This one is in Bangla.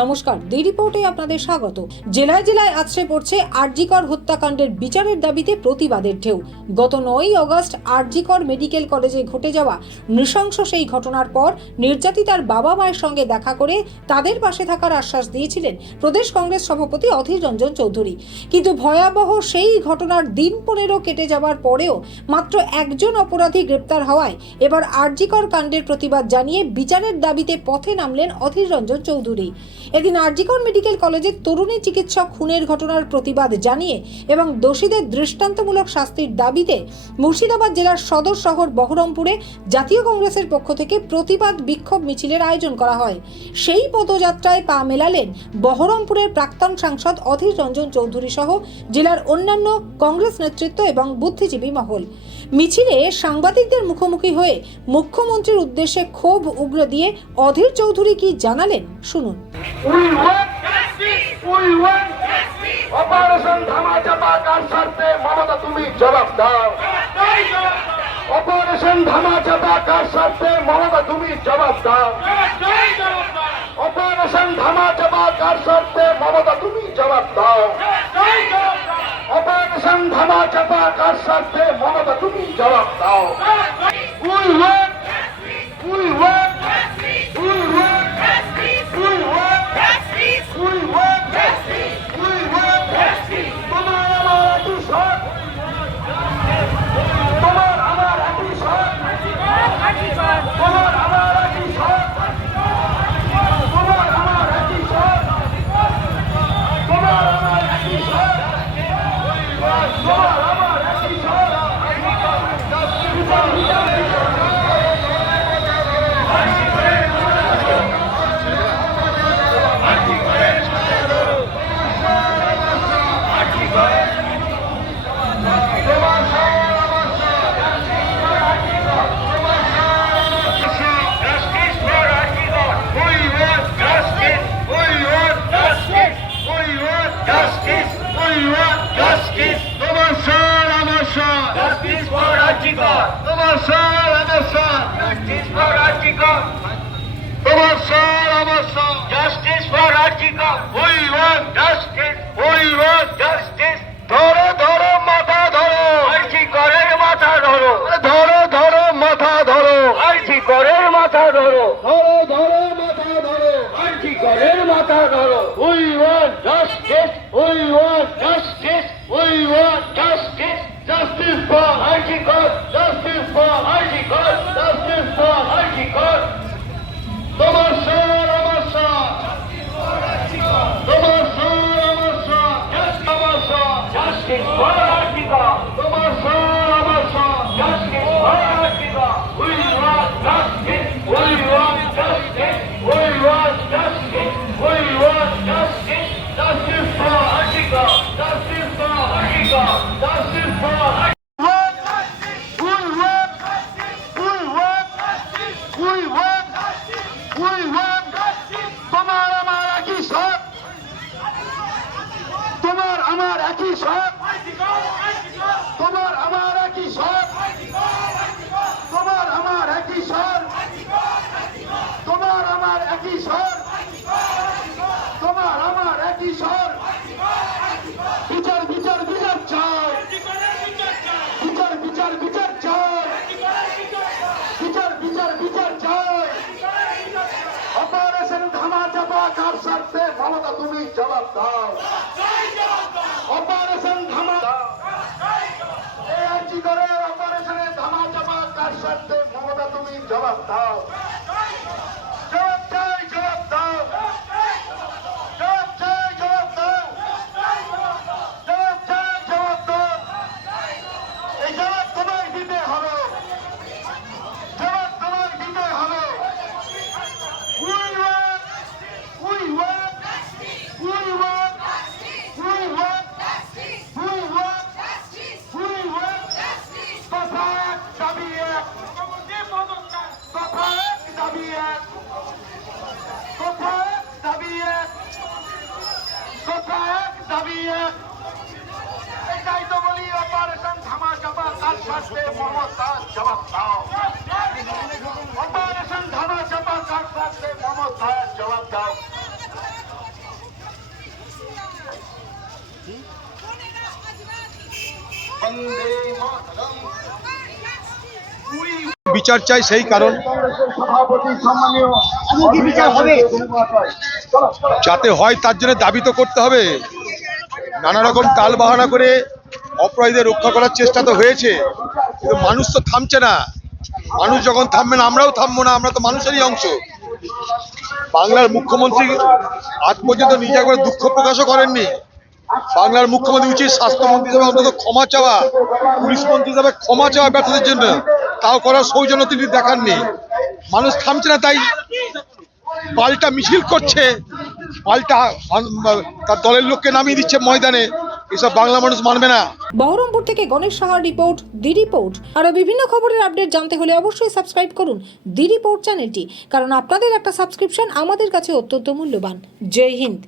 নমস্কার দি রিপোর্টে আপনাদের স্বাগত। জেলায় জেলায় আছড়ে পড়ছে আরজিকর হত্যাকাণ্ডের বিচারের দাবিতে প্রতিবাদের ঢেউ। গত নয়ই অগস্ট আরজিকর মেডিকেল কলেজে ঘটে যাওয়া নৃশংস সেই ঘটনার পর নির্যাতিতার বাবা মায়ের সঙ্গে দেখা করে তাদের পাশে থাকার আশ্বাস দিয়েছিলেন প্রদেশ কংগ্রেস সভাপতি অধীর রঞ্জন চৌধুরী। কিন্তু ভয়াবহ সেই ঘটনার দিন পনেরো কেটে যাওয়ার পরেও মাত্র একজন অপরাধী গ্রেপ্তার হওয়ায় এবার আরজিকর কাণ্ডের প্রতিবাদ জানিয়ে বিচারের দাবিতে পথে নামলেন অধীর রঞ্জন চৌধুরী। এদিন আরজিকর মেডিকেল কলেজের তরুণী চিকিৎসক খুনের ঘটনার প্রতিবাদ জানিয়ে এবং দোষীদের দৃষ্টান্তমূলক শাস্তির দাবিতে মুর্শিদাবাদ জেলার সদর শহর বহরমপুরে জাতীয় কংগ্রেসের পক্ষ থেকে প্রতিবাদ বিক্ষোভ মিছিলের আয়োজন করা হয়। সেই পদযাত্রায় পা মেলালেন বহরমপুরের প্রাক্তন সাংসদ অধীর রঞ্জন চৌধুরী সহ জেলার অন্যান্য কংগ্রেস নেতৃত্ব এবং বুদ্ধিজীবী মহল। মিছিলে সাংবাদিকদের মুখোমুখি হয়ে মুখ্যমন্ত্রীর উদ্দেশ্যে ক্ষোভ উগ্র দিয়ে অধীর চৌধুরী কি জানালেন? শুনুন। We want We want operation ধামাচাপা কার স্বার্থে মমতা তুমি জবাব দাও। অপারেশন ধামাচাপা কার স্বার্থে মমতা তুমি জবাব দাও। অপারেশন ধামাচাপা কার স্বার্থে মমতা তুমি জবাব দাও। অপারেশন ধামাচাপা কার স্বার্থে মমতা তুমি জবাব দাও। We want তোমার স্যার আমার স্যার। Justice for Antigua. তোমার স্যার আমার sir. Justice for Antigua. We want justice we want justice ধরো ধরো মাথা ধরো। আরজি করের মাথা ধরো। ধরো ধরো মাথা ধরো। আরজি করের মাথা ধরো আমার একই সব তোমার আমার একই সব তোমার আমার একই স্বর তোমার আমার একই স্বর তোমার আমার একই স্বর বিচার বিচার বিচার চাই বিচার বিচার বিচার চাই বিচার বিচার বিচার চাই অপারেশন ধামা চাপা কার স্বার্থে মমতা তুমি জবাব দাও অপারেশন ধামা এই আর্জি করে অপারেশনে ধামা চাপা কার স্বার্থে মমতা তুমি জবাব দাও। বিচার চাই সেই কারণ। যাতে হয় তার জন্য দাবি তো করতে হবে। নানা রকম তাল বাহানা করে অপরাধীদের রক্ষা করার চেষ্টা তো হয়েছে। কিন্তু মানুষ তো থামছে না। মানুষ যখন থামবে না, আমরাও থামবো না, আমরা তো মানুষেরই অংশ। বাংলার মুখ্যমন্ত্রী আজ পর্যন্ত নিজে একবার দুঃখ প্রকাশও করেননি। বাংলার মুখ্যমন্ত্রী উচিত স্বাস্থ্যমন্ত্রী হিসাবে অন্তত ক্ষমা চাওয়া, পুলিশ মন্ত্রী হিসাবে ক্ষমা চাওয়া ব্যর্থদের জন্য। তাও করার সৌজন্য তিনি দেখাননি। মানুষ থামছে না তাই পাল্টা মিছিল করছে পাল্টা তার দলের লোককে নামিয়ে দিচ্ছে ময়দানে। এসব বাংলা মানুষ মানবে না। বহরমপুর থেকে গণেশ সাহার রিপোর্ট, দি রিপোর্ট। আরও বিভিন্ন খবরের আপডেট জানতে হলে অবশ্যই সাবস্ক্রাইব করুন দি রিপোর্ট চ্যানেলটি, কারণ আপনাদের একটা সাবস্ক্রিপশন আমাদের কাছে অত্যন্ত মূল্যবান। জয় হিন্দ।